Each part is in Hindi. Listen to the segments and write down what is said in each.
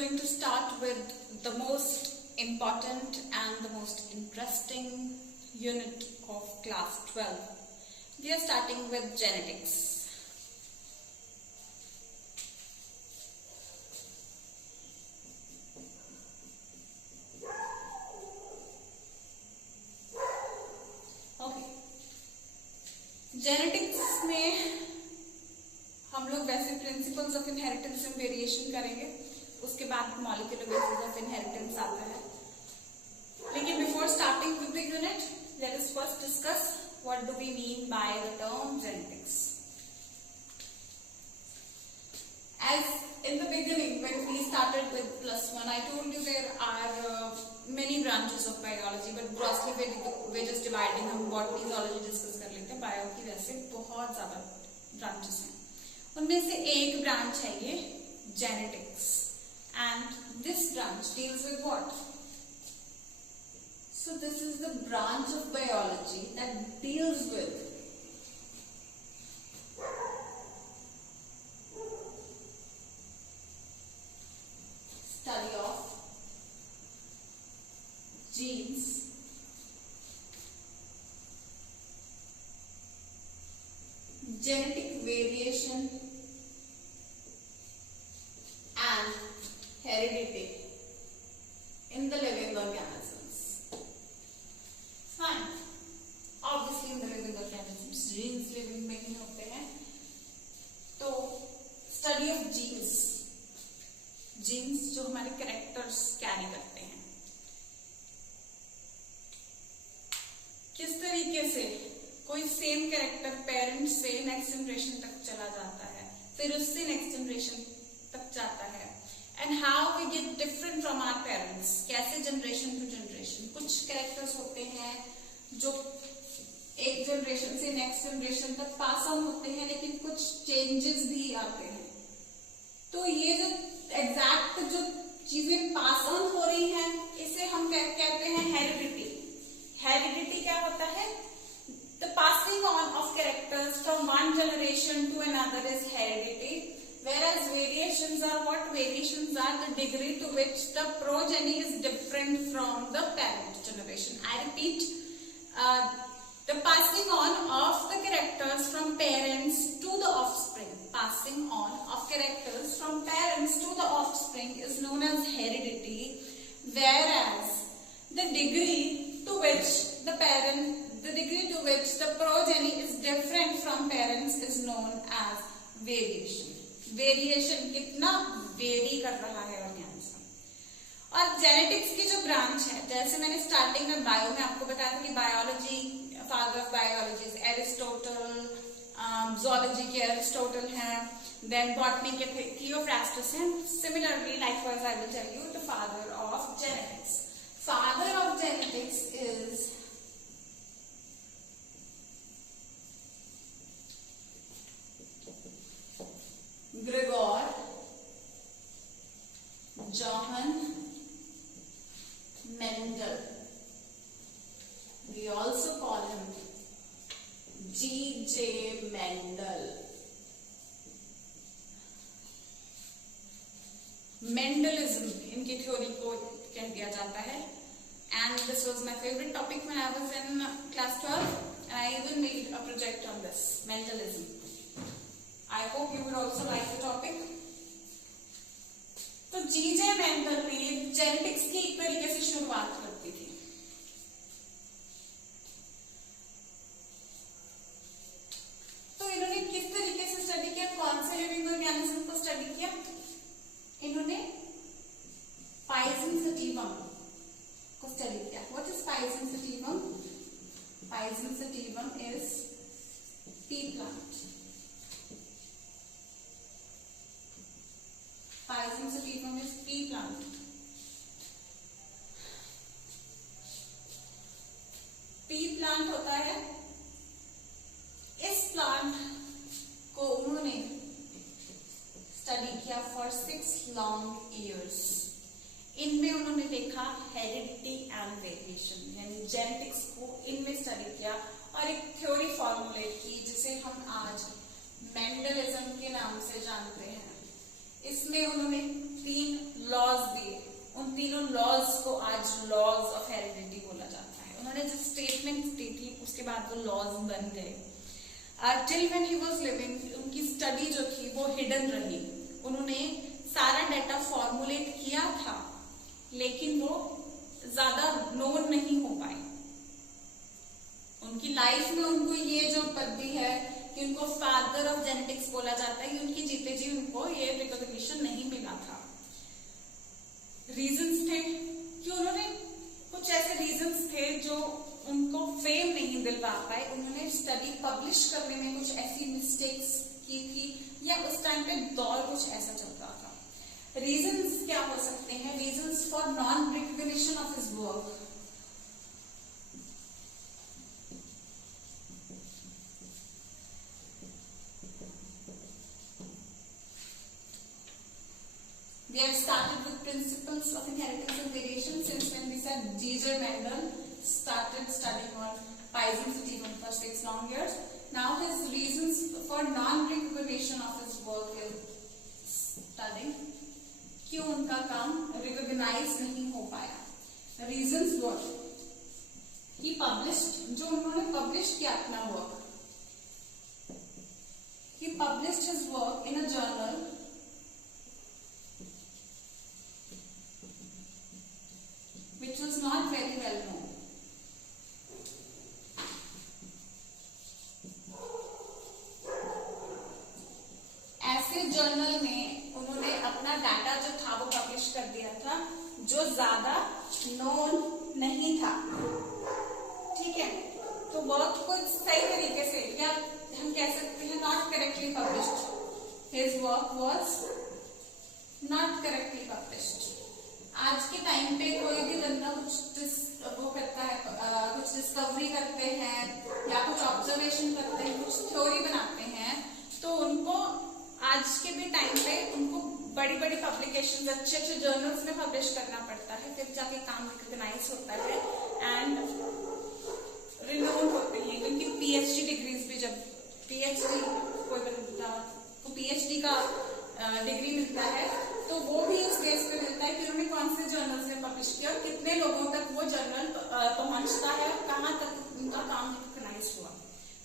going to start with the most important and the most interesting unit of class 12. We are starting with genetics. Genetics में हम लोग वैसे principles of inheritance and variation करेंगे, उसके बाद मॉलिक्यूलर बेसिस ऑफ इनहेरिटेंस आता है. लेकिन before starting with the unit, let us first discuss what do we mean by the term genetics. As in the beginning, when we started with +1, I told you there are many branches of biology, but grossly we're just dividing. हम botany, zoology discuss कर लेते हैं. बायो की वैसे बहुत ज्यादा ब्रांचेस हैं. उनमें से एक ब्रांच है ये genetics, and this branch deals with what? So this is the branch of biology that deals with study of genes, genetic variation and heredity in the living organisms. Fine. Obviously in the living organisms genes living में ही होते हैं. तो study of genes, जीन्स जो हमारे कैरेक्टर्स कैरी करते हैं, किस तरीके से कोई सेम कैरेक्टर पेरेंट्स से नेक्स्ट जनरेशन तक चला जाता है, फिर उससे नेक्स्ट जनरेशन तक जाता है, and how we get different from our parents. कैसे जनरेशन टू जनरेशन कुछ कैरेक्टर्स होते हैं जो एक जनरेशन से नेक्स्ट जनरेशन तक पास ऑन होते हैं, लेकिन कुछ चेंजेस भी आते हैं. तो ये जो एग्जैक्ट जो चीजें पास ऑन हो रही हैं, इसे हम कहते हैं हेरिडिटी. हेरिडिटी क्या होता है? The passing on of characters from one generation to another is heredity, whereas variations are what? Variations are the degree to which the progeny is different from the parent generation. I repeat, the passing on of the characters from parents to the offspring. Passing on of characters from parents to the offspring is known as heredity, whereas the degree to which the progeny is different from parents is known as variation. Variation कितना वेरी कर रहा है ऑर्गेनिज्म. और जेनेटिक्स की जो ब्रांच है, जैसे मैंने स्टार्टिंग में बायो में आपको बताया था कि biology, father of biology Aristotle, zoology के एरिस्टोटल हैं, देन बॉटनी के थियोफ्रास्टस हैं. Similarly likewise I will tell you the father of genetics. Father of genetics is Gregor Johann Mendel. We also call him G.J. Mendel. Mendelism इनकी थ्योरी को कह दिया जाता है, and this was my favorite topic when I was in class 12, and I even made a project on this, Mendelism. I hope you will also like the topic. तो G.J. Mendel ने जेनेटिक्स की एक तरीके से शुरुआत कर दी थी. तो इन्होंने किस तरीके से स्टडी किया? कौन से लिविंग ऑर्गेनिज्म को स्टडी किया? इन्होंने पाइजन सटिवम को स्टडी किया. What is pisum sativum? Pisum sativum is pea plant. Pyzum sativum is pea plant. pea plant होता है. इस प्लांट को उन्होंने स्टडी किया फॉर 6 लॉन्ग ईयर्स. इनमें उन्होंने देखा हेरिडिटी एंड वेरिएशन, यानी जेनेटिक्स को इनमें स्टडी किया और एक थ्योरी फॉर्मुलेट की जिसे हम आज मेंडलिज्म के नाम से जानते हैं. इसमें उन्होंने 3 लॉज दिए, उन तीनों लॉज को आज लॉज ऑफ हेरिडिटी बोला जाता है। उन्होंने जो स्टेटमेंट दी थी उसके बाद वो लॉज बन गए। Till when he was living उनकी स्टडी जो थी वो हिडन रही। उन्होंने सारा डाटा फॉर्मुलेट किया था लेकिन वो ज्यादा नोन नहीं हो पाए। उनकी लाइफ में उनको ये जो पदवी है कि उनको फादर ऑफ जेनेटिक्स बोला जाता है, उनकी जीते जी उनको ये रिकॉग्निशन नहीं मिला था। रीजंस थे कि उन्होंने कुछ ऐसे रीजंस थे जो उनको फेम नहीं दिलवा पाए। उन्होंने स्टडी पब्लिश करने में कुछ ऐसी मिस्टेक्स की थी या उस टाइम पे दौर कुछ ऐसा चल रहा था। रीजंस क्या हो सकते हैं? Reasons for non recognition of his work. We have started with principles of inheritance and variation since when we said G.J. Mendel started studying on Pisces even for 6 long years. Now his reasons for non-recognition of his work is studying क्यों उनका काम recognize नहीं हो पाया। Reasons what? He published, जो उन्होंने publish किया अपना work, he published his work in a journal which was not very well known. ऐसे जर्नल में उन्होंने अपना डाटा जो था वो पब्लिश कर दिया था जो ज्यादा नोन नहीं था। ठीक है, तो वर्क को सही तरीके से या हम कह सकते हैं not correctly published. His work was not correctly published. आज के टाइम पे कोई भी बंदा कुछ वो करता है, कुछ डिस्कवरी करते हैं या कुछ ऑब्जर्वेशन करते हैं, कुछ थ्योरी बनाते हैं, तो उनको आज के भी टाइम पे उनको बड़ी बड़ी पब्लिकेशन अच्छे अच्छे जर्नल्स में पब्लिश करना पड़ता है, फिर जाके काम रिकॉग्नाइज होता है एंड रिनोन होते हैं। उनकी पीएचडी डिग्रीज भी, जब पीएचडी कोई बंदा को पीएचडी का डिग्री मिलता है तो वो भी उस बेस पे मिलता है कि उन्होंने कौन से जर्नल्स में पब्लिश किया और कितने लोगों तक वो जर्नल पहुंचता है और कहाँ तक उनका काम रिकॉग्नाइज हुआ।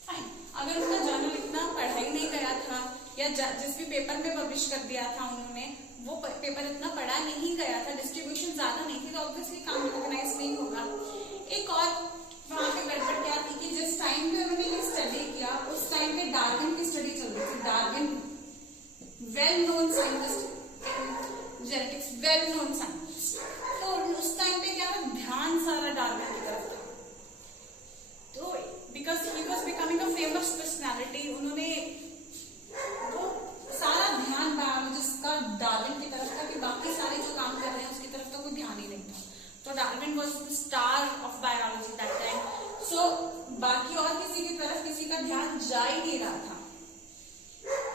फाइन, अगर उनका जर्नल इतना पढ़ा ही नहीं गया था या जिस भी पेपर में पब्लिश कर दिया था उन्होंने वो पेपर इतना पढ़ा नहीं गया था, डिस्ट्रीब्यूशन ज्यादा नहीं थी, तो ऑब्वियसली काम रिकॉग्नाइज नहीं होगा। एक और वहां पे गड़बड़ क्या थी कि जिस टाइम पे उन्होंने ये स्टडी किया उस टाइम पे डार्विन की स्टडी चल रही थी। Darwin well known scientist genetics, well known scientist, तो उस टाइम पे क्या था, ध्यान सारा डार्विन की तरफ था। तो because he was becoming a famous personality, उन्होंने वो सारा ध्यान बायोलॉजिस्ट का डार्विन की तरफ था कि बाकी सारे जो काम कर रहे हैं उसकी तरफ तो कोई ध्यान ही नहीं था। तो Darwin was the star of biology that time. So बाकी और किसी की तरफ किसी का ध्यान जा ही नहीं रहा था।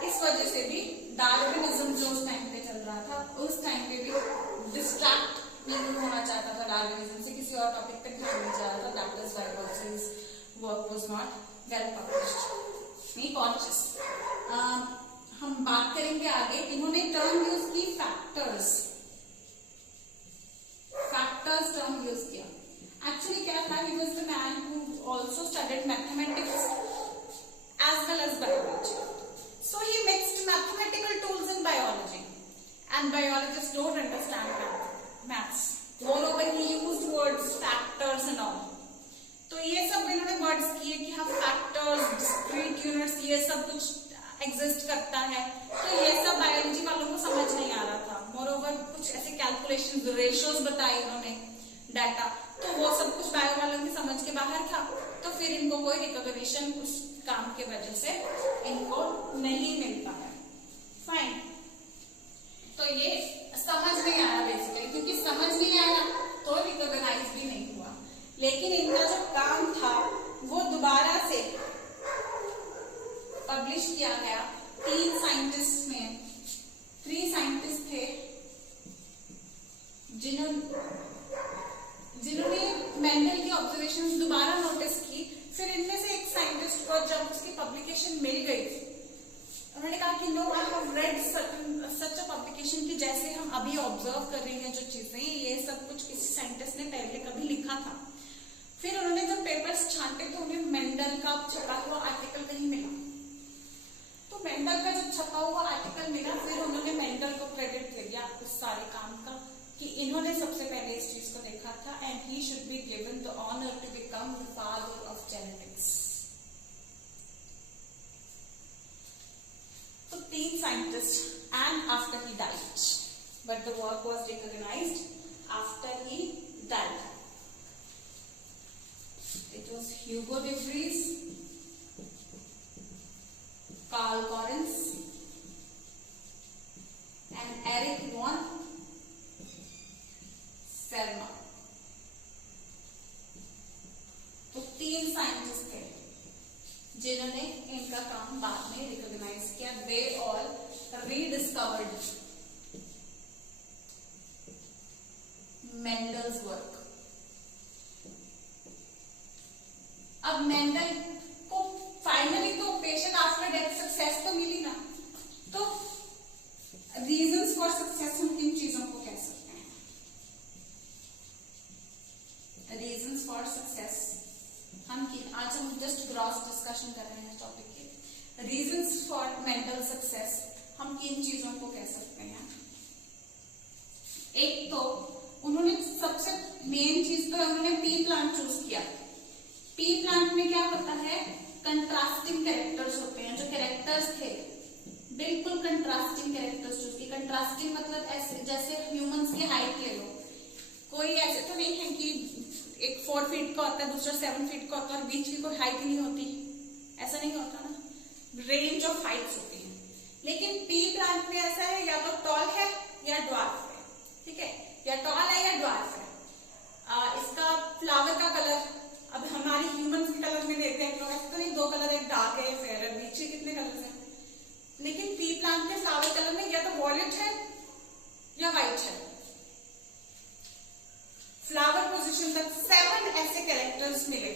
इस वजह से भी डार्विनिज्म जो उस टाइम पे चल रहा था उस टाइम पे भी डिस्ट्रैक्ट नहीं होना चाहता था डार्विनिज्म से, किसी और टॉपिक पे ध्यान नहीं जा रहा था। That is why also his work was not well published. Me conscious हम बात करेंगे आगे। इन्होंने टर्म यूज की फैक्टर्स टर्म यूज किया। एक्चुअली क्या था, he was the man who also studied mathematics as well as biology. So he mixed mathematical tools in biology, and biologists don't understand maths. Moreover, he used words, factors and all. तो ये सब इन्होंने वर्ड्स किए कि हाँ फैक्टर्स, डिस्क्रीट यूनिट्स, ये सब कुछ एग्जिस्ट करता है, तो ये सब बायोलॉजी वालों को समझ नहीं आ रहा था। मोरओवर कुछ ऐसे कैलकुलेशन, रेशियोज बताए इन्होंने, डाटा, तो वो सब कुछ बायो वालों की समझ के बाहर था। तो फिर इनको कोई रिकॉग्निशन उस काम के वजह से इनको नहीं मिल पाया। फाइन, तो ये समझ नहीं आया बेसिकली, क्योंकि समझ नहीं आया तो रिकॉग्नाइज भी नहीं हुआ। लेकिन इनका जो काम था वो दोबारा से पब्लिश किया गया। 3 साइंटिस्ट थे जिन्होंने मेंडल की ऑब्जर्वेशंस दोबारा नोटिस की। फिर इनमें से एक साइंटिस्ट को जब उसकी पब्लिकेशन मिल गई, read such a publication कि जैसे हम अभी ऑब्जर्व कर रहे हैं जो चीजें, ये सब कुछ किसी साइंटिस्ट ने पहले कभी लिखा था। फिर उन्होंने जब पेपर्स छांटे तो उन्हें मेंडल का छपा हुआ आर्टिकल कहीं मिला, तो मेंडल का जब छपा हुआ आर्टिकल मिला, फिर उन्होंने मेंडल को क्रेडिट दिया उस सारे काम का कि इन्होंने सबसे पहले इस चीज को देखा था, and he should be given the honour to become the father of genetics. तो 3 scientist, and after he died, but the work was recognised after he died. It was Hugo de Vries, Carl Correns, and Erich von Selma। तो 3 साइंटिस्ट थे जिन्होंने इनका काम बाद में रिकॉग्नाइज किया। They all rediscovered Mendel's work। अब मेंडल को फाइनली तो पेशेंट आफ्टर डेथ सक्सेस तो मिली ना, तो रीजंस फॉर सक्सेस हम किन चीजों को कह सकते हैं? रीजंस फॉर सक्सेस हम किन, आज हम जस्ट ग्रॉस डिस्कशन कर रहे हैं टॉपिक के। रीजंस फॉर मेंटल सक्सेस हम किन चीजों को कह सकते हैं? एक तो उन्होंने सबसे मेन चीज तो उन्होंने पी प्लांट चूज किया। पी प्लांट में क्या होता है, कंट्रास्टिंग कैरेक्टर्स होते हैं। जो कैरेक्टर्स थे बिल्कुल कंट्रास्टिंग कैरेक्टर्स चूज किए। कंट्रास्टिंग मतलब ऐसे जैसे ह्यूमंस की हाइट ले लो, कोई ऐसे तो नहीं है कि एक 4 फीट का होता है, दूसरा 7 फीट का होता है और बीच की कोई हाइट ही नहीं होती, ऐसा नहीं होता ना, रेंज ऑफ हाइट्स होती है। लेकिन पी प्लांट में ऐसा है, या तो टॉल है या ड्वार्फ है, ठीक है, या टॉल है या ड्वार्फ है। इसका फ्लावर का कलर, अब हमारी ह्यूमंस के कलर में देखते हैं लोग, ऐसा तो नहीं 2 कलर, एक डार्क है, फेयर है, बीच कितने कलर हैं। लेकिन पी प्लांट के फ्लावर कलर में या तो वॉयलेट है या व्हाइट है। फ्लावर पोजीशन तक 7 ऐसे कैरेक्टर्स मिले।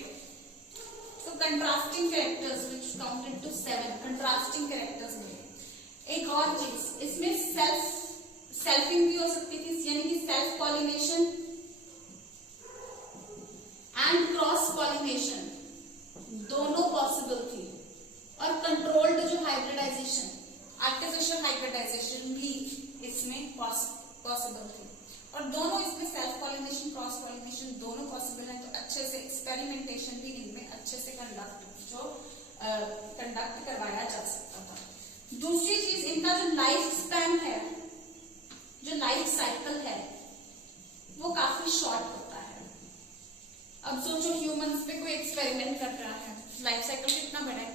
तो contrasting characters which counted to 7 contrasting characters मिले। एक और चीज इसमें सेल्फिंग भी हो सकती थी, यानी कि self pollination and cross pollination दोनों पॉसिबल थी, और कंट्रोल्ड जो हाइब्रिडाइजेशन, आर्टिफिशियल हाइब्रिडाइजेशन भी इसमें पॉसिबल थी। और दोनों इसमें सेल्फ पॉलिनेशन क्रॉस पॉलिनेशन दोनों पॉसिबल है। तो अच्छे से एक्सपेरिमेंटेशन भी इनमें अच्छे से कंडक्ट करवाया जा सकता था। दूसरी चीज, इनका जो लाइफ स्पैन है, जो लाइफ साइकिल है, वो काफी शॉर्ट होता है। अब सोचो ह्यूमंस पे कोई एक्सपेरिमेंट कर रहा है, लाइफ साइकिल कितना बड़ा है।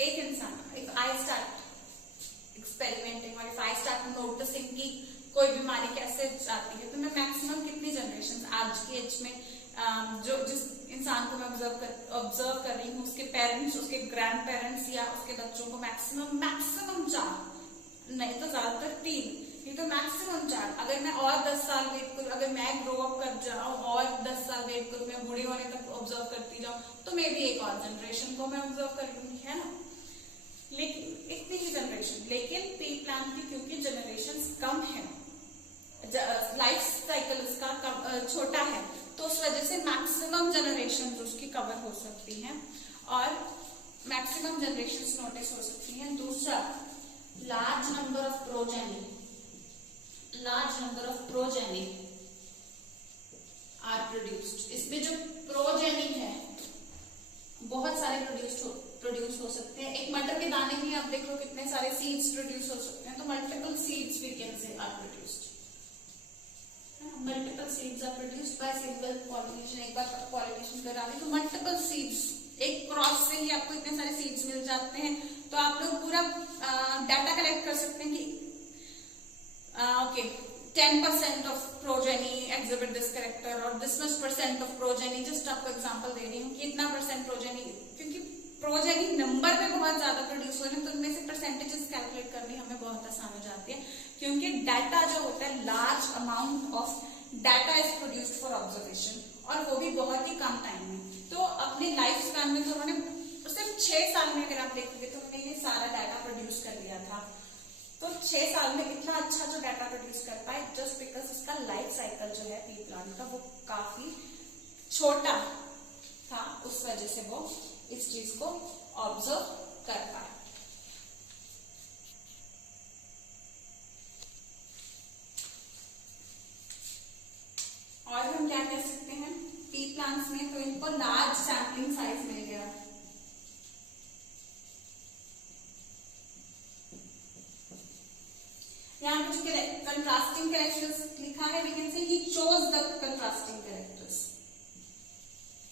एक इंसान, इफ आई स्टार्ट एक्सपेरिमेंटिंग और इफ आई स्टार्ट नोटिसिंग कि कोई बीमारी कैसे आती है, तो मैं मैक्सिमम कितनी जनरेशन आज के एज में जिस इंसान को मैं ऑब्जर्व कर रही हूँ, उसके पेरेंट्स, उसके ग्रैंड पेरेंट्स या उसके बच्चों को मैक्सिमम 4, नहीं तो ज्यादातर 3, नहीं तो मैक्सिमम 4। अगर मैं और 10 साल वेट करूँ, अगर मैं ग्रो अप कर जाऊँ और 10 साल वेट करूँ, मैं बूढ़े होने तक ऑब्जर्व करती जाऊँ, तो मे भी एक और जनरेशन को मैं ऑब्जर्व कर लूंगी, है ना। लेकिन इतनी ही जनरेशन, लेकिन पी प्लांट की क्योंकि जनरेशन कम है, लाइफ साइकिल उसका छोटा है, तो उस वजह से मैक्सिमम जनरेशन उसकी कवर हो सकती हैं और मैक्सिमम जनरेशन नोटिस हो सकती हैं। दूसरा, large number of progeny, large number of progeny are produced. इसमें जो प्रोजेनी है बहुत सारे प्रोड्यूस हो सकते हैं। एक मटर के दाने में आप देखो कितने सारे सीड्स प्रोड्यूस हो सकते हैं, तो multiple seeds we can say are produced. Multiple seeds are produced by single pollination. एक बार पॉलिनेशन करा दी तो मल्टीपल सीड्स, एक क्रॉस से ही आपको इतने सारे सीड्स मिल जाते हैं। तो आप लोग पूरा डाटा कलेक्ट कर सकते हैं कि okay 10% of progeny exhibit this character और this much % of progeny. Just आपको एग्जांपल दे रही हूँ कि इतना % प्रोजेनी, क्योंकि प्रोजेनी नंबर में बहुत ज्यादा प्रोड्यूस हो रहे हैं, तो उनमें से परसेंटेजेस कैलकुलेट करनी हमें बहुत आसान हो जाती है, क्योंकि डाटा जो होता है, large amount of data is produced for observation, और वो भी बहुत ही कम टाइम में। तो अपने लाइफ स्पैन में तो उन्होंने सिर्फ 6 साल में अगर आप देखोगे तो उन्होंने ये सारा डाटा प्रोड्यूस कर लिया था। तो 6 साल में इतना अच्छा जो डाटा प्रोड्यूस कर पाए जस्ट बिकॉज उसका लाइफ साइकिल जो है पी प्लांट का वो काफी छोटा था, उस वजह से वो इस चीज को ऑब्जर्व कर पाए। और हम क्या कह सकते हैं पी प्लांट्स में, तो इनको लार्ज सैम्पलिंग साइज मिल गया। यहाँ पे जो कंट्रास्टिंग कैरेक्टर्स लिखा है, we can say he chose the contrasting characters.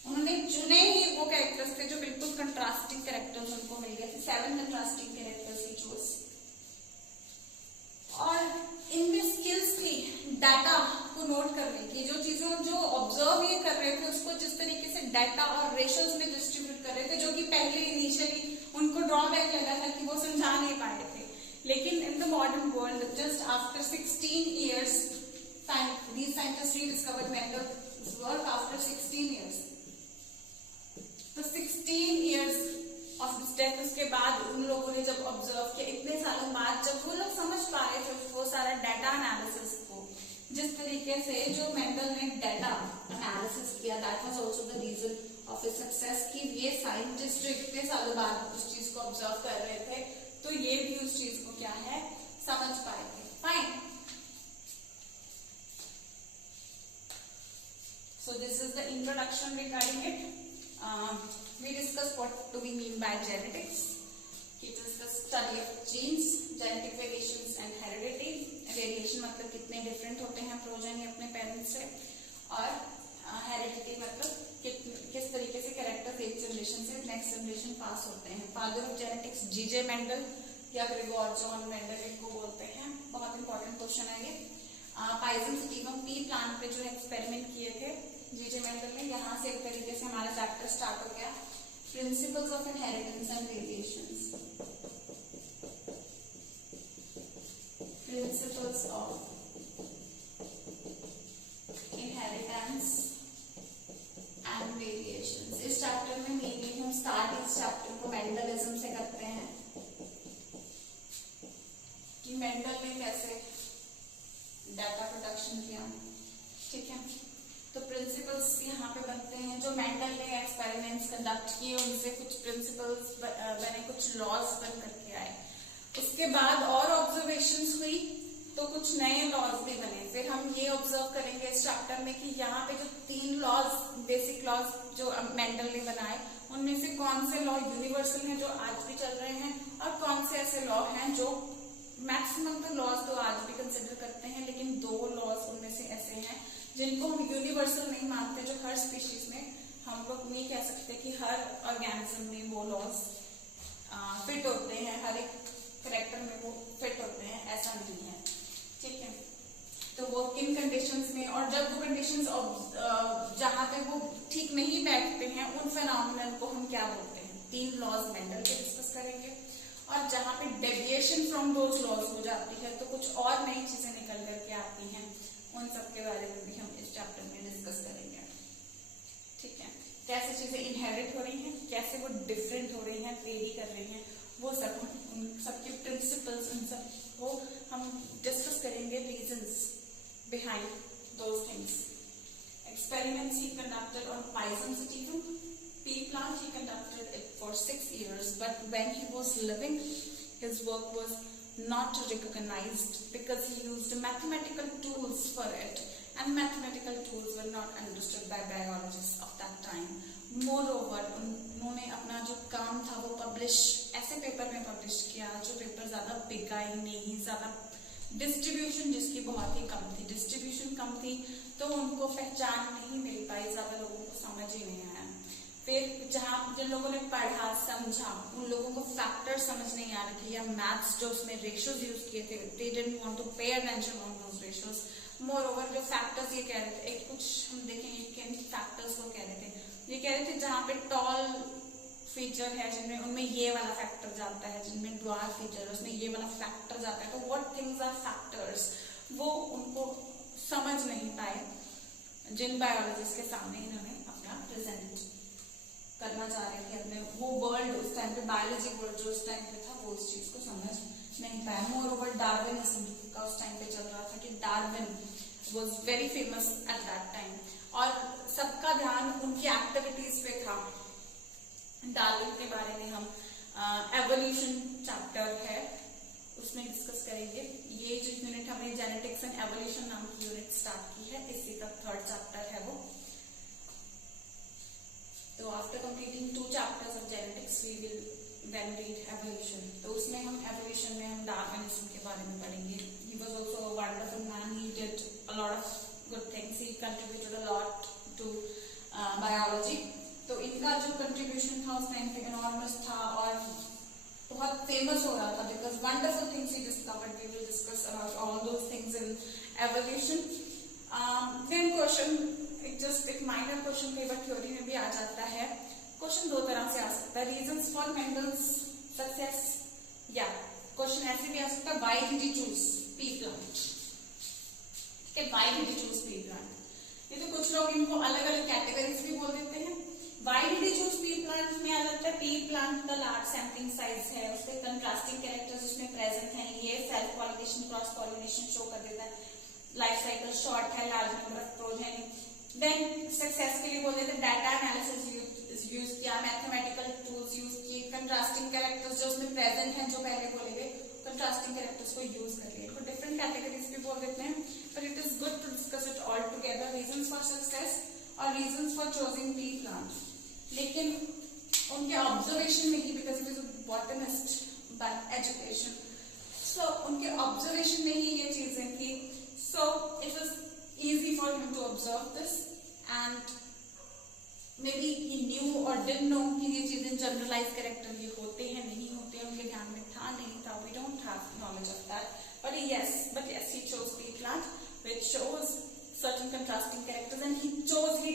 उन्होंने चुने ही वो कैरेक्टर्स थे जो बिल्कुल कंट्रास्टिंग कैरेक्टर्स उनको मिल गए थे। 7 कंट्रास्टिंग कैरेक्टर्स ही चोज। और इनमें स्किल्स थी डाटा को नोट करने की, जो चीजों जो ऑब्जर्व ये कर रहे थे उसको जिस तरीके से डाटा और रेशियोज में डिस्ट्रीब्यूट कर रहे थे, जो कि पहले इनिशियली उनको ड्रॉबैक लगा था कि वो समझा नहीं पाए थे। लेकिन in the modern world just after 16 years these scientists rediscovered Mendel's work after 16 years। तो 16 years ऑफ दिस डेथ, उसके बाद उन लोगों ने जब ऑब्जर्व किया, इतने सालों बाद जब वो लोग समझ पा रहे थे वो सारा डाटा एनालिसिस को, जिस तरीके से जो मेंडल ने डाटा एनालिसिस किया, that was also the reason of his success कि ये साइंटिस्ट जो इतने सालों बाद उस चीज को ऑब्जर्व कर रहे थे, तो ये भी उस चीज को क्या है समझ पाए थे। Fine, so this is the introduction regarding it. We discussed what do we mean by genetics. It is the study of genes, genetic variations and heredity. Variation मतलब कितने different होते हैं प्रोजनी अपने पेरेंट्स से, और heredity मतलब किस तरीके से कैरेक्टर्स एक जनरेशन से नेक्स्ट जनरेशन पास होते हैं। फादर ऑफ जेनेटिक्स जीजे मेंडल या ग्रेगोर जॉन मेंडल इनको बोलते हैं। बहुत इंपॉर्टेंट क्वेश्चन है ये। पाइजम सटिवम पी प्लांट पे जो एक्सपेरिमेंट किए थे जीजे मेंडल ने, यहाँ से एक तरीके से हमारा चैप्टर स्टार्ट हो गया। Principles of inheritance and variations, principles of inheritance and variations. इस चैप्टर में मेनली हम स्टार्ट इस चैप्टर को मेंडलिज्म से करते हैं कि मेंडल ने कैसे डाटा प्रोडक्शन किया। ठीक है, तो प्रिंसिपल्स यहाँ पे बनते हैं जो मेंडल ने एक्सपेरिमेंट्स कंडक्ट किए, उनसे कुछ प्रिंसिपल्स बने, कुछ लॉज बन करके आए। उसके बाद और ऑब्जर्वेशंस हुई तो कुछ नए लॉज भी बने। फिर हम ये ऑब्जर्व करेंगे इस चैप्टर में कि यहाँ पे जो 3 लॉज, बेसिक लॉज जो मेंडल ने बनाए, उनमें से कौन से लॉ यूनिवर्सल हैं जो आज भी चल रहे हैं, और कौन से ऐसे लॉ हैं जो मैक्सिमम तो लॉज तो आज भी कंसिडर करते हैं, लेकिन 2 लॉज उनमें से ऐसे हैं जिनको हम यूनिवर्सल नहीं मानते, जो हर स्पीशीज में हम लोग नहीं कह सकते कि हर ऑर्गेनिज्म में वो लॉज फिट होते हैं, हर एक कैरेक्टर में वो फिट होते हैं, ऐसा नहीं है। ठीक है, तो वो किन कंडीशंस में, और जब वो कंडीशंस जहां तक वो ठीक नहीं बैठते हैं, उन फेनोमेनन को हम क्या बोलते हैं। 3 लॉज मेंडल के डिस्कस करेंगे, और जहां पे डेविएशन फ्रॉम दोज लॉज हो जाती है तो कुछ और नई चीजें निकल करके आती हैं, उन सब के बारे में भी हम इस चैप्टर में डिस्कस करेंगे। ठीक है, कैसे चीजें इनहेरिट हो रही हैं, कैसे वो डिफरेंट हो रही हैं, वेरी कर रही हैं, वो सब उन सबके प्रिंसिपल्स, उन सब को हम डिस्कस करेंगे, reasons behind those things. Experiments he conducted on Pisum sativum pea plant. He conducted it for 6 years, but when he was living, his work was not recognized because he used mathematical tools for it, and mathematical tools were not understood by biologists of that time. Moreover, उन्होंने अपना जो काम था वो पब्लिश ऐसे पेपर में पब्लिश किया जो पेपर ज्यादा बिका ही नहीं, ज्यादा डिस्ट्रीब्यूशन जिसकी बहुत ही कम थी, डिस्ट्रीब्यूशन कम थी तो उनको पहचान नहीं मिल पाई, ज्यादा लोगों को समझ ही नहीं आया। फिर जहाँ जिन लोगों ने पढ़ा समझा, उन लोगों को फैक्टर समझ नहीं आ रहे थे, या मैथ्स जो उसमें रेशियोज यूज किए थे, they didn't want to pay attention on those ratios. Moreover, जो फैक्टर्स ये कह रहे थे, एक कुछ हम देखेंगे किन फैक्टर्स को कह रहे थे। ये कह रहे थे जहाँ पे टॉल फीचर है जिनमें, उनमें ये वाला फैक्टर जाता है, जिनमें ड्वार्फ फीचर है उसमें ये वाला फैक्टर जाता है। तो व्हाट थिंग्स आर फैक्टर्स, वो उनको समझ नहीं पाए, जिन बायोलॉजिस्ट के सामने इन्होंने अपना प्रेजेंट करना चाह रहे थे अपने वो वर्ल्ड, उस टाइम पे बायोलॉजी वर्ल्ड जो उस टाइम पे था वो उस चीज को समझ नहीं पाया। मोर ओवर डार्विनिज्म का उस टाइम पे चल रहा था कि Darwin was very famous at that time, और सबका ध्यान उनकी एक्टिविटीज पे था। डार्विन के बारे में हम एवोल्यूशन चैप्टर है उसमें डिस्कस करेंगे। ये जो यूनिट हमने जेनेटिक्स एंड एवोल्यूशन नाम की यूनिट स्टार्ट की है, इसी का 3rd चैप्टर है वो। तो after completing 2 chapters of genetics we will then read evolution. तो उसमें हम एवोल्यूशन में हम डार्विनिज्म के बारे में पढ़ेंगे। He was also a wonderful man, he did a lot of good things, he contributed a lot to biology. तो इनका जो कंट्रीब्यूशन था उस टाइम पे एनॉर्मस था और बहुत फेमस हो रहा था because wonderful things he discovered. We will discuss about all those things in evolution. Then question, एक माइनर क्वेश्चन कई बार थ्योरी में भी आ जाता है। क्वेश्चन 2 तरह से आ सकता है, रीजंस फॉर मेंडल्स सक्सेस, या क्वेश्चन ऐसे भी आ सकता है why did he choose P plant. ठीक है, why did he choose P plant. ये तो कुछ लोग इनको अलग अलग कैटेगरीज भी बोल देते हैं। Why did he choose pea plant में आ जाता है, pea plant का लार्ज सैम्पलिंग साइज है, उसके कंट्रास्टिंग कैरेक्टर्स उसमें प्रेजेंट हैं, ये self pollination cross pollination show कर देता है, लाइफ साइकिल शॉर्ट है, large number of progeny. Then success के लिए बोल देते हैं डाटा एनालिसिस यूज किया, मैथमेटिकल टूल्स यूज किए, कंट्रास्टिंग कैरेक्टर्स जो उसमें प्रेजेंट हैं जो पहले बोले गए कंट्रास्टिंग कैरेक्टर्स को यूज कर लिए। इनको डिफरेंट कैटेगरीज भी बोल देते हैं, पर it is good to discuss it all together, reasons for success और reasons for choosing pea plant. लेकिन उनके ऑब्जर्वेशन में ही, because it is a botanist by education, so उनके ऑब्जर्वेशन में ही ये चीजें थी। So it was easy for him to observe this and maybe he knew और डिडंट नो कि ये चीजें जनरलाइज कैरेक्टर ये होते हैं नहीं होते हैं, उनके ध्यान में था नहीं था, we don't have knowledge of that, but yes he chose pea plant which shows certain contrasting characters, and he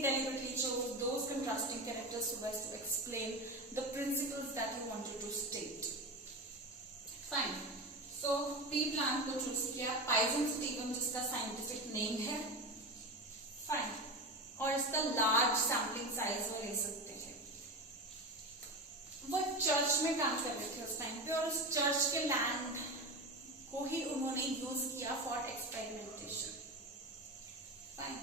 deliberately chose those contrasting characters so as to explain the principles that he wanted to state. Fine. So pea plant को चूज किया, पाइजन स्टीगम जिसका साइंटिफिक नेम है। फाइन, और इसका लार्ज सैम्पलिंग साइज वो ले सकते हैं। वो चर्च में काम कर रहे थे उस टाइम पे, और उस चर्च के लैंड को ही उन्होंने यूज किया फॉर एक्सपेरिमेंटेशन। Fine.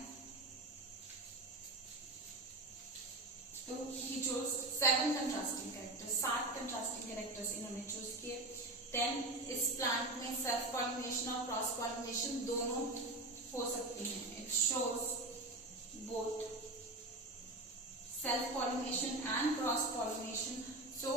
तो he chose 7 contrasting characters, 7 contrasting characters इन्होंने चूज किए। Then इस प्लांट में सेल्फ पॉलिनेशन और क्रॉस पॉलिनेशन दोनों हो सकती हैं। It shows both self pollination and cross pollination. So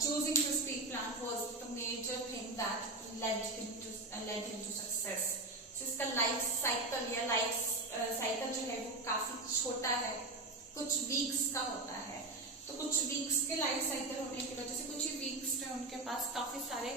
choosing this pea plant was the major thing that led him to success. So इसका लाइफ साइकिल या लाइफ साइकिल जो है वो काफी छोटा है, कुछ वीक्स का होता है। तो कुछ वीक्स के लाइफ साइकिल होने की वजह से कुछ ही वीक्स में उनके पास काफी सारे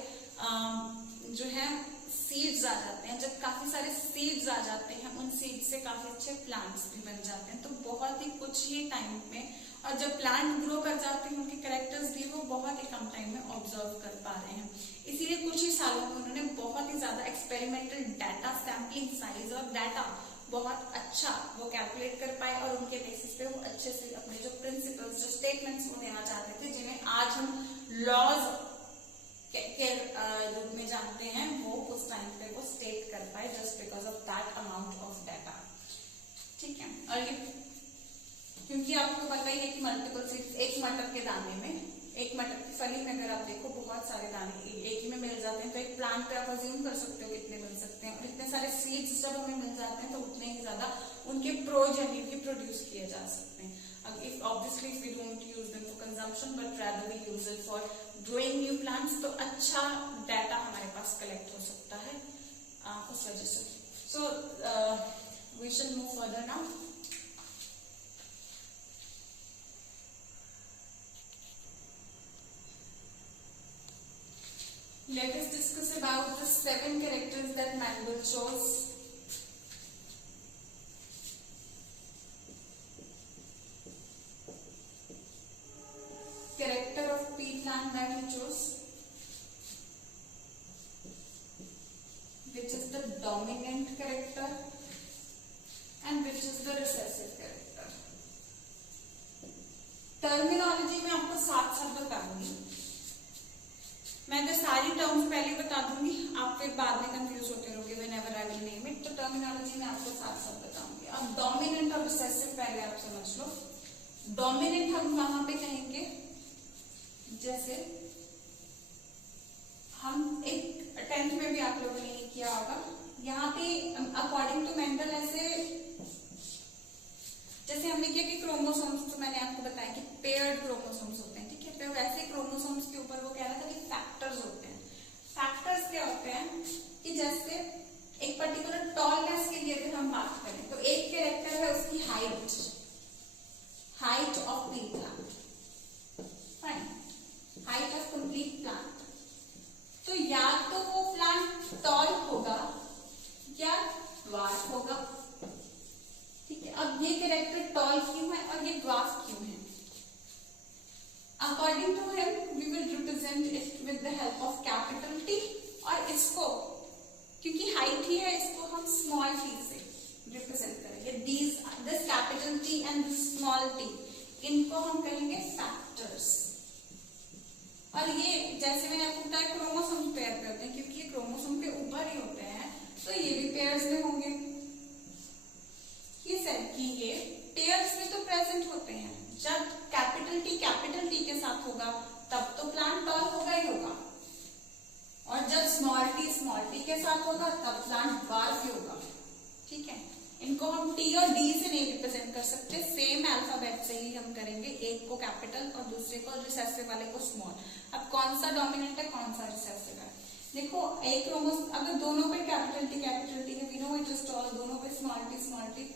जो है सीड्स आ जाते हैं। जब काफी सारे सीड्स आ जाते हैं, उन सीड्स से काफी अच्छे प्लांट्स भी बन जाते हैं। तो बहुत ही कुछ ही टाइम में, और जब प्लांट ग्रो कर जाते हैं उनके कैरेक्टर्स भी वो बहुत ही कम टाइम में ऑब्जर्व कर पा रहे हैं। इसीलिए कुछ ही सालों में उन्होंने बहुत ही ज्यादा एक्सपेरिमेंटल डाटा, सैम्पलिंग साइज और डाटा बहुत अच्छा वो कैलकुलेट कर पाए, और उनके बेसिस पे वो अच्छे से अपने जो प्रिंसिपल्स, जो स्टेटमेंट्स वो देना चाहते थे, जिन्हें आज हम लॉज के रूप में जानते हैं, वो उस टाइम पे वो स्टेट कर पाए just because of that amount of data. ठीक है, और ये क्योंकि आपको पता ही है कि मल्टीपल सीड्स, एक मटर के दाने में, एक मटर की फली में अगर आप देखो बहुत सारे दाने एक ही में मिल जाते हैं, तो एक प्लांट पे आप अज्यूम कर सकते हो कितने मिल सकते हैं। और इतने सारे सीड्स जब हमें मिल जाते हैं तो उतने ही ज्यादा उनके प्रोजेनी भी प्रोड्यूस किए जा सकते हैं। If obviously we don't use them for consumption but rather we use it for growing new plants, तो अच्छा डाटा हमारे पास कलेक्ट हो सकता है उस वजह से। So we shall move further now. Let us discuss about the 7 characters that Mendel chose. Character of pea plant that he chose, which is the dominant character and which is the recessive character. Terminology में आपको साथ साथ बताऊंगी। मैं तो सारी टर्म्स पहले बता दूंगी, आप फिर बाद में कंफ्यूज होते रहोगे whenever I will name it, तो टर्मिनोलॉजी में आपको साथ साथ बताऊंगी। अब डोमिनेंट और रिसेसिव पहले आप समझ लो। डोमिनेंट हम वहां पे कहेंगे जैसे हम एक 10th में भी आप लोगों ने ये किया होगा, यहाँ पे अकॉर्डिंग टू मेंडल ऐसे जैसे हमने किया कि क्रोमोसोम्स, तो मैंने आपको बताया कि पेयर्ड क्रोमोसोम्स होते हैं, ठीक है। तो वैसे क्रोमोसोम्स के ऊपर वो कह रहा था कि फैक्टर्स होते हैं। फैक्टर्स क्या होते हैं कि जैसे एक पर्टिकुलर टॉलनेस के लिए अगर हम बात करें तो एक कैरेक्टर है उसकी height, height of the plant, fine, height of complete plant. तो या तो वो प्लांट टॉल होगा या ड्वार्फ होगा, ठीक है। अब ये कैरेक्टर टॉल क्यों है और ये ड्वार्फ क्यों है? According to him we will represent it with the help of capital T, और इसको क्योंकि हाइट ही है इसको हम स्मॉल टी से रिप्रेजेंट करेंगे। This capital T and this small T, इनको हम कहेंगे फैक्टर्स। और ये जैसे मैंने आपको बताया क्रोमोसोम पेयर पे होते हैं, क्योंकि ये क्रोमोसोम के ऊपर ही होते हैं तो ये भी पेयर्स में होंगे। ये सेड कि ये पेयर्स में तो प्रेजेंट होते हैं, जब कैपिटल टी के साथ होगा तब तो प्लांट टॉल होगा ही होगा, और जब स्मॉल टी के साथ होगा तब प्लांट ड्वार्फ ही होगा, ठीक है। इनको हम टी और डी से नहीं रिप्रेजेंट कर सकते, सेम अल्फाबेट से ही हम करेंगे, एक को कैपिटल और दूसरे को रिसेसिव वाले को स्मॉल। अब कौन सा डोमिनेंट है कौन सा रिसेसिव है? देखो एक क्रोमोसोम अगर दोनों पे कैपिटल टी है, we know it is tall, दोनों पे स्मॉल टी,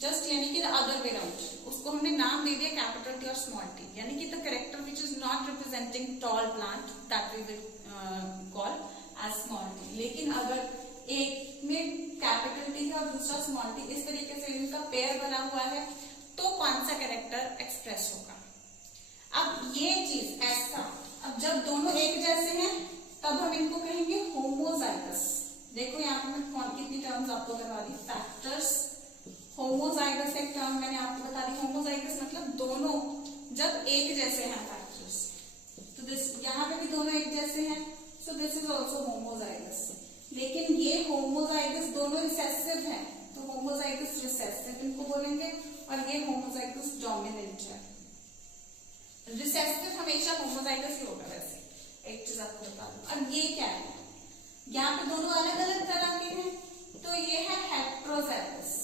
जस्ट यानी कि द अदर वे राउंड, उसको हमने नाम दे दिया कैपिटल टी और स्मॉल टी, यानी कि the character which is not representing tall plant that we will call as small T. लेकिन अगर एक में कैपिटल टी है और दूसरा स्मॉल टी, इस तरीके से इनका पेयर बना हुआ है, तो कौन सा कैरेक्टर एक्सप्रेस होगा? अब ये चीज ऐसा, अब जब दोनों एक जैसे हैं तब हम इनको कहेंगे होमोजाइगस। देखो यहाँ पे मैं कौन कितनी टर्म्स आपको करवा दी, फैक्टर्स, होमोजाइगस एक टर्म मैंने आपको बता दी। होमोजाइगस मतलब दोनों जब एक जैसे हैं फैक्टर्स, तो दिस यहाँ पे भी दोनों एक जैसे हैं, so this is also homozygous. लेकिन ये होमोजाइगस दोनों रिसेसिव हैं, तो होमोजाइगस रिसेसिव इनको बोलेंगे, और ये होमोजाइगस डोमिनेंट है। रिसेसिव हमेशा होमोजाइगस ही होगा वैसे, एक चीज आपको बता दूं। अब ये क्या है, यहाँ पे दोनों अलग अलग तरह के हैं, तो ये है हेट्रोजाइगस,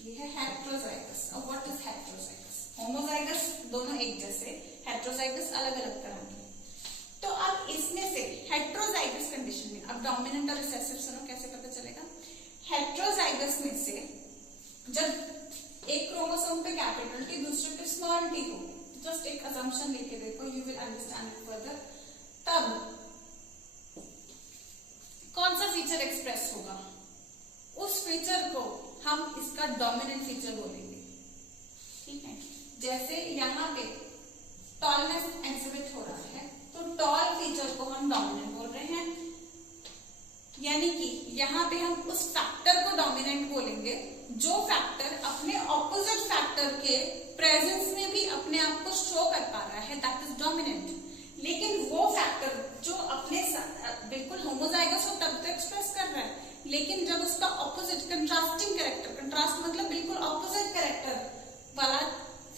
ये है हेट्रोजाइगस। अब व्हाट इज हेट्रोजाइगस? होमोजाइगस दोनों एक जैसे, हेट्रोजाइगस अलग अलग तरह के। तो अब इसमें से हेट्रोजाइगस कंडीशन में, अब डोमिनेंट और रिसेसिव सुनो कैसे पता चलेगा। हेट्रोजाइगस में से जब एक क्रोमोसोम पे कैपिटल टी दूसरे पे स्मॉल टी हो, जस्ट एक असम्पशन लेके देखो, you will understand it further, तब कौन सा फीचर एक्सप्रेस होगा? उस फीचर को हम इसका डोमिनेंट फीचर बोलेंगे, ठीक है। जैसे यहाँ पे टॉलनेस एक्सिबिट हो रहा है, तो टॉल फीचर को हम डोमिनेंट बोल रहे हैं, यानी कि यहाँ पे हम उस फैक्टर को डोमिनेंट बोलेंगे जो फैक्टर अपने ऑपोजिट फैक्टर के प्रेजेंस में भी अपने आप को शो कर पा रहा है, दैट इज डोमिनेंट। लेकिन वो फैक्टर जो अपने बिल्कुल होमोजाइगस हो तब तो एक्सप्रेस कर रहा है, लेकिन जब उसका ऑपोजिट कंट्रास्टिंग कैरेक्टर, कंट्रास्ट मतलब बिल्कुल ऑपोजिट कैरेक्टर वाला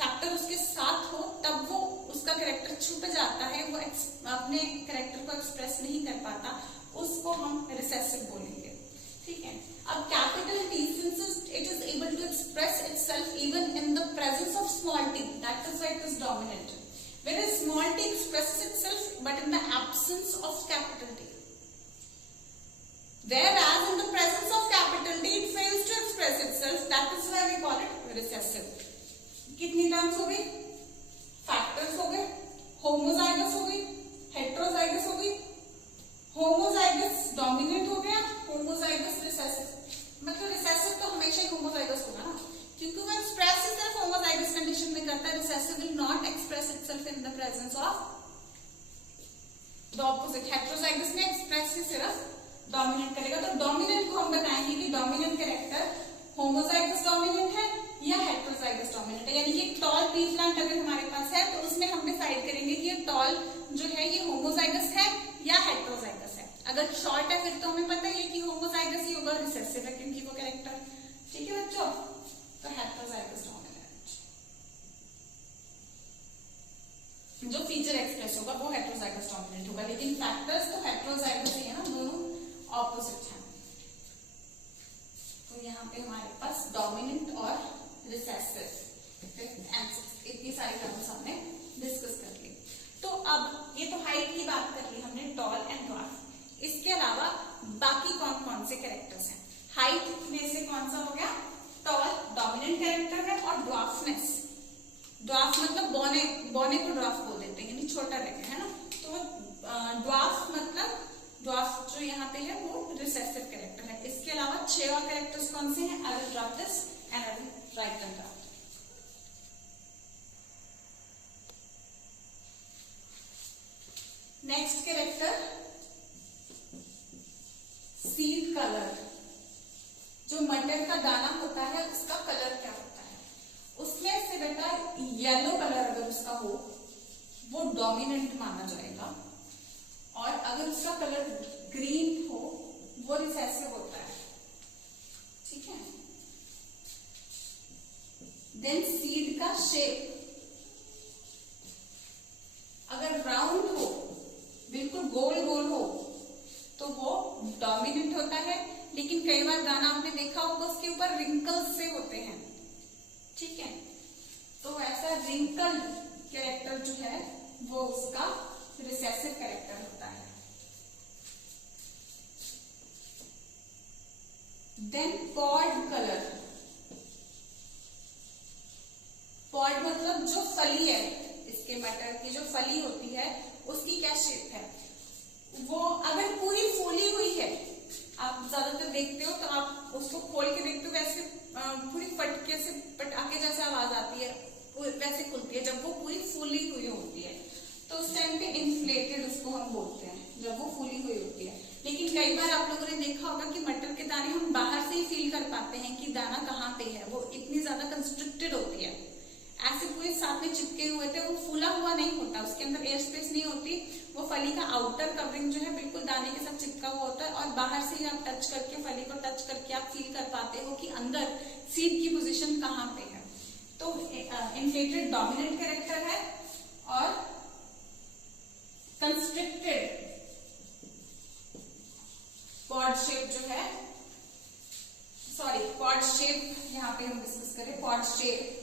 फैक्टर उसके साथ हो, तब वो उसका कैरेक्टर छुप जाता है, वो अपने कैरेक्टर को एक्सप्रेस नहीं कर पाता, उसको हम रिसेसिव बोलेंगे, ठीक है। अब capital T, since it is able to express itself even in the presence of small T, that is why it is dominant, whereas small t expresses itself but in the absence of capital T, whereas in the presence of capital T it fails to express itself, that is why we call it recessive। कितनी टर्म्स हो गई? फैक्टर्स हो गए, होमोजाइगस हो गई, हेट्रोजाइगस हो गई, होमोजाइगस डोमिनेंट हो गया, होमोजाइगस रिसेसिव। मतलब रिसेसिव तो हमेशा ही होमोजाइगस होगा ना, क्योंकि वो एक्सप्रेस इटसेल्फ होमोजाइगस कंडीशन में करता है। Recessive will not express itself in the presence of the opposite. Heterozygous में एक्सप्रेस ही सिर्फ डोमिनेंट करेगा। तो डोमिनेंट को हम बताएंगे कि डोमिनेंट कैरेक्टर होमोजाइगस डोमिनेंट है या हेटेरोजाइगस डोमिनेंट है। यानी कि एक टॉल ट्री प्लांट अगर हमारे पास है तो उसमें हम डिसाइड करेंगे कि ये टॉल जो है ये होमोजाइगस है या हेटेरोजाइगस है। अगर शॉर्ट है फिर तो हमें पता ही है कि होमोजाइगस ही होगा, रिसेसिव है क्योंकि वो कैरेक्टर। ठीक है बच्चों, तो हेटेरोजाइगस डोमिनेंट जो फीचर एक्सप्रेस होगा वो हेटेरोजाइगस डोमिनेंट होगा, लेकिन फैक्टर्स तो हेटेरोजाइगस ही है ना, दोनों ऑपोजिट हैं। तो यहाँ पे हमारे पास डोमिनेंट और रिसेसिव इतनी सारी टर्म्स हमने डिस्कस कर ली। तो अब ये तो हाइट की बात कर ली हमने, टॉल एंड ड्वार्फ। इसके अलावा बाकी कौन कौन से कैरेक्टर्स हैं? हाइट में से कौन सा हो गया? टॉल डोमिनेंट कैरेक्टर है, और ड्वार्फनेस, ड्वार्फ मतलब बौने, बौने को ड्वार्फ बोल देते हैं यानी छोटा रहता है ना, तो ड्वार्फ मतलब ड्वार्फ जो यहाँ पे है वो रिसेसिव कैरेक्टर है। इसके अलावा 6 और कैरेक्टर्स कौन से हैं? I will draft this and I will write the draft. Next character seed colour. जो मटर का दाना होता है उसका कलर क्या होता है? उसमें से बेटा येलो कलर अगर उसका हो वो डोमिनेंट माना जाएगा, और अगर उसका कलर ग्रीन हो वो रिसेसिव होता है। ठीक है। देन सीड का शेप अगर राउंड हो, बिल्कुल गोल गोल हो, तो वो डोमिनेंट होता है, लेकिन कई बार दाना आपने देखा होगा उसके ऊपर रिंकल्स से होते हैं। ठीक है, तो ऐसा रिंकल कैरेक्टर जो है वो उसका रिसेसिव कैरेक्टर होता है। Then pod colour. पॉड मतलब जो फली है, इसके मटर की जो फली होती है उसकी क्या शेप है? वो अगर पूरी फूली हुई है, आप ज्यादातर देखते हो तो आप उसको खोल के देखते हो वैसे पूरी फटके से पटाखे जैसे आवाज आती है, वैसे खुलती है जब वो पूरी फूली हुई होती है, तो उस टाइम पे इन्फ्लेटेड उसको हम बोलते हैं, जब वो फूली हुई होती है। लेकिन कई बार आप लोगों ने देखा होगा कि मटर के दाने हम बाहर से ही फील कर पाते हैं कि दाना कहाँ पे है, वो इतनी ज्यादा कंस्ट्रिक्टेड होती है, ऐसे पूरे साथ में चिपके हुए थे, वो फूला हुआ नहीं होता, उसके अंदर एयर स्पेस नहीं होती, वो फली का आउटर कवरिंग जो है बिल्कुल दाने के साथ चिपका हुआ होता है, और बाहर से ही आप टच करके, फली को टच करके आप फील कर पाते हो कि अंदर सीड की पोजीशन कहाँ पे है। तो इन्फ्लेटेड डोमिनेंट कैरेक्टर है, और कंस्ट्रिक्टेड पॉड शेप जो है, सॉरी पॉड शेप यहाँ पे हम डिस्कस करें, पॉड शेप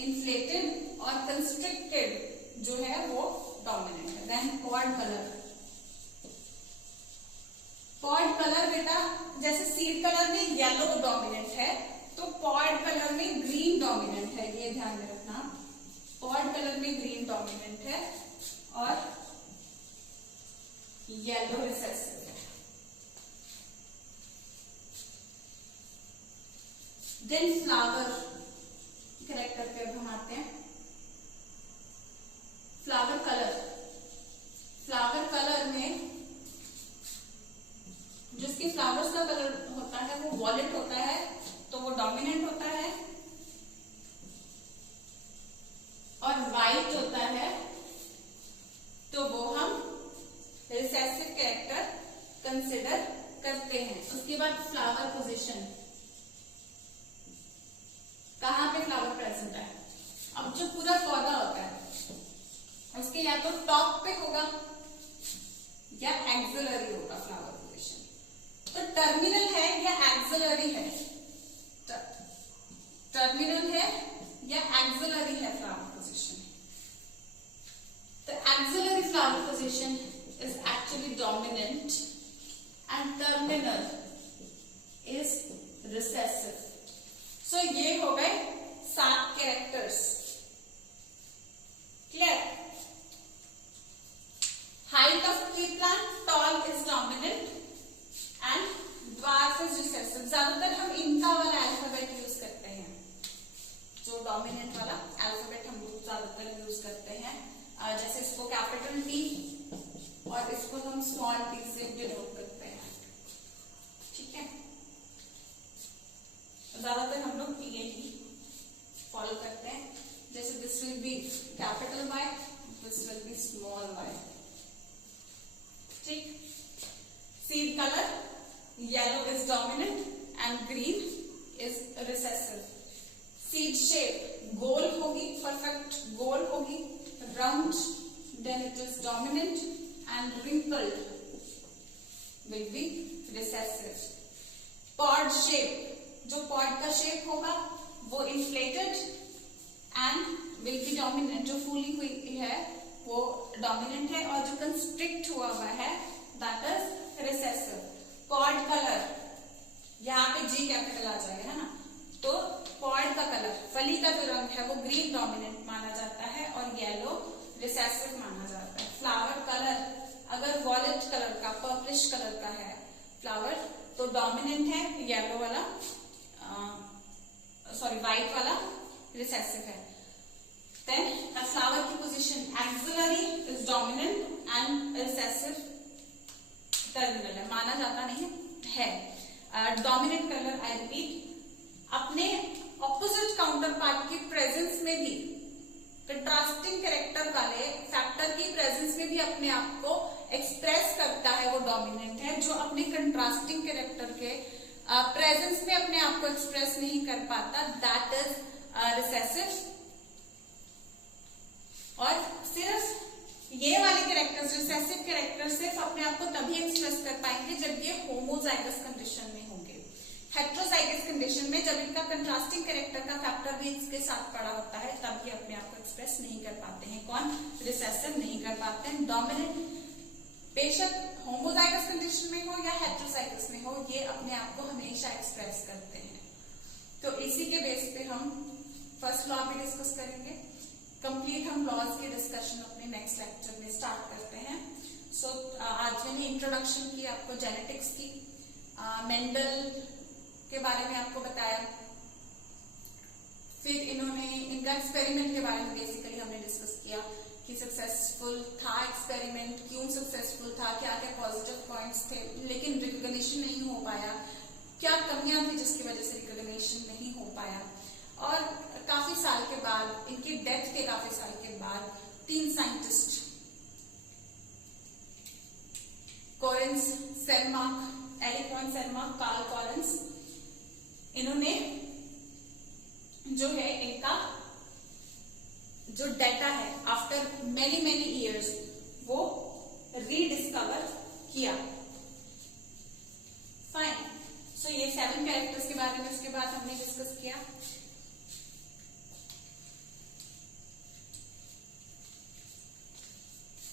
इन्फ्लेटेड और कंस्ट्रिक्टेड जो है वो डोमिनेंट है। Then pod colour. Pod colour बेटा जैसे सीड कलर में येलो डोमिनेंट है, तो पॉड कलर में ग्रीन डोमिनेंट है, ये ध्यान में रखना। पॉड कलर में ग्रीन डोमिनेंट है और येलो रिसेसिव है। देन फ्लावर कैरेक्टर पे अब हम आते हैं। Flower colour. फ्लावर कलर में जिसके फ्लावर्स का कलर होता है वो वॉलेट होता है, तो वो डोमिनेंट होता है, और वाइट होता है तो वो हम रिसेसिव कैरेक्टर कंसिडर करते हैं। उसके बाद फ्लावर पोजीशन, कहां पे फ्लावर प्रेजेंट है? अब जो पूरा पौधा होता है उसके या तो टॉप पे होगा या एक्सिलरी होगा फ्लावर पोजीशन। तो टर्मिनल है या एक्सिलरी है? टर्मिनल है या एक्सिलरी है flower position? The axillary flower position is actually dominant and terminal is recessive. So ये हो गए 7 characters. Clear? Height of tree plant, tall is dominant and dwarf is recessive. ज्यादातर हम इनका वाला अल्फाबेट यूज करते हैं, जो डोमिनेंट वाला अल्फाबेट हम लोग ज्यादातर यूज करते हैं। जैसे इसको कैपिटल टी और इसको हम स्मॉल टी से डिनोट करते हैं। ठीक है, ज्यादातर हम लोग ये ही Seed color, yellow is dominant and green is recessive. Seed shape, गोल होगी, perfect गोल होगी, round, then it is dominant and wrinkled will be recessive. Pod shape, जो pod का shape होगा वो inflated and will be dominant. जो फूली हुई है वो dominant है और जो constrict हुआ है that is recessive. Pod color, यहाँ पे G कैपिटल आ जाएगा, है ना, तो पॉड का कलर, फली का जो रंग है वो ग्रीन डोमिनेंट माना जाता है और येलो रिसेसिव माना जाता है. फ्लावर कलर, अगर वॉलेट कलर का, पर्पलिश कलर का है फ्लावर तो डोमिनेंट है, येलो वाला व्हाइट वाला रिसेसिव है. देन फ्लावर की position, axillary is dominant and recessive terminal है, माना जाता नहीं है. डोमिनेंट कलर, आई रिपीट, अपने ऑपोजिट काउंटर पार्ट की प्रेजेंस में भी, कंट्रास्टिंग कैरेक्टर वाले फैक्टर की प्रेजेंस में भी अपने आप को एक्सप्रेस करता है, वो डोमिनेंट है. जो अपने कंट्रास्टिंग कैरेक्टर के प्रेजेंस में अपने आप को एक्सप्रेस नहीं कर पाता, दैट इज रिसेसिव. और सिर्फ ये वाले कैरेक्टर्स, रिसेसिव कैरेक्टर, सिर्फ अपने आप को तभी एक्सप्रेस कर पाएंगे जब ये होमोजाइगस कंडीशन में होंगे. हेट्रोजाइगस कंडीशन में जब इनका कंट्रास्टिंग कैरेक्टर का फैक्टर भी इसके साथ पड़ा होता है तब ये अपने आप को एक्सप्रेस नहीं कर पाते हैं. कौन? रिसेसिव नहीं कर पाते हैं. डोमिनेंट बेशक होमोजाइगस कंडीशन में हो या हेट्रोजाइगस में हो, ये अपने आप को हमेशा एक्सप्रेस करते हैं. तो इसी के बेस पे हम फर्स्ट लॉ भी डिस्कस करेंगे. कंप्लीट हम लॉज के डिस्कशन अपने नेक्स्ट लेक्चर में स्टार्ट करते हैं. सो आज मैंने इंट्रोडक्शन की आपको जेनेटिक्स की, मेंडल के बारे में आपको बताया, फिर इन्होंने इनका एक्सपेरिमेंट के बारे में बेसिकली हमने डिस्कस किया कि सक्सेसफुल था एक्सपेरिमेंट, क्यों सक्सेसफुल था, क्या क्या पॉजिटिव पॉइंट्स थे, लेकिन रिकॉग्निशन नहीं हो पाया, क्या कमियां थी जिसकी वजह से रिकॉग्निशन नहीं हो पाया. और काफी साल के बाद, इनकी डेथ के काफी साल के बाद, 3 scientist, Correns, Tschermak, Erich von Tschermak, Carl Correns, इन्होंने जो है इनका जो डेटा है आफ्टर मेनी इयर्स वो रीडिस्कवर किया. फाइन. सो ये 7 कैरेक्टर्स के बारे में उसके बाद हमने डिस्कस किया.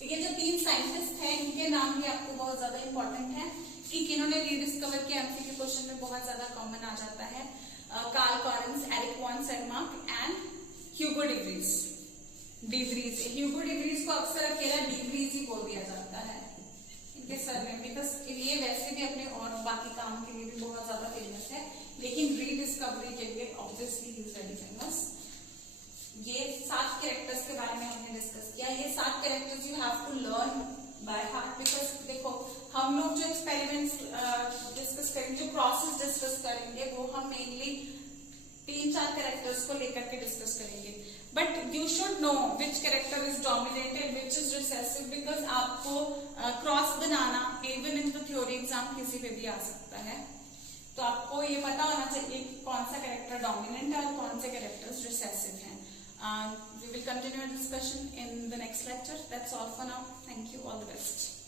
ये जो 3 साइंटिस्ट हैं इनके नाम भी आपको बहुत ज्यादा इंपॉर्टेंट है कि किन्होंने रीडिस्कवर किया. एमसीक्यू क्वेश्चन में बहुत ज्यादा कॉमन आ जाता है. Carl Correns, Erich von Tschermak and Hugo de Vries. Hugo de Vries को अक्सर अकेला डिवरीज ही बोल दिया जाता है इनके सरनेम, बिकॉज ये वैसे भी अपने और बाकी काम के लिए भी बहुत ज्यादा फेमस है, लेकिन रीडिस्कवरी के लिए obviously he is very famous. ये 7 कैरेक्टर्स के बारे में हमने डिस्कस किया. ये 7 characters you have to learn by heart, because देखो हम लोग जो एक्सपेरिमेंट्स डिस्कस करेंगे, जो प्रोसेस डिस्कस करेंगे, वो हम मेनली 3-4 कैरेक्टर्स को लेकर के डिस्कस करेंगे. But you should know which character is dominant and which is recessive, because आपको क्रॉस बनाना even in the theory exam किसी पे भी आ सकता है. तो आपको ये पता होना चाहिए कि कौन सा कैरेक्टर डोमिनेंट है और कौन से कैरेक्टर्स रिसेसिव हैं. We will continue our discussion in the next lecture. That's all for now. Thank you. All the best.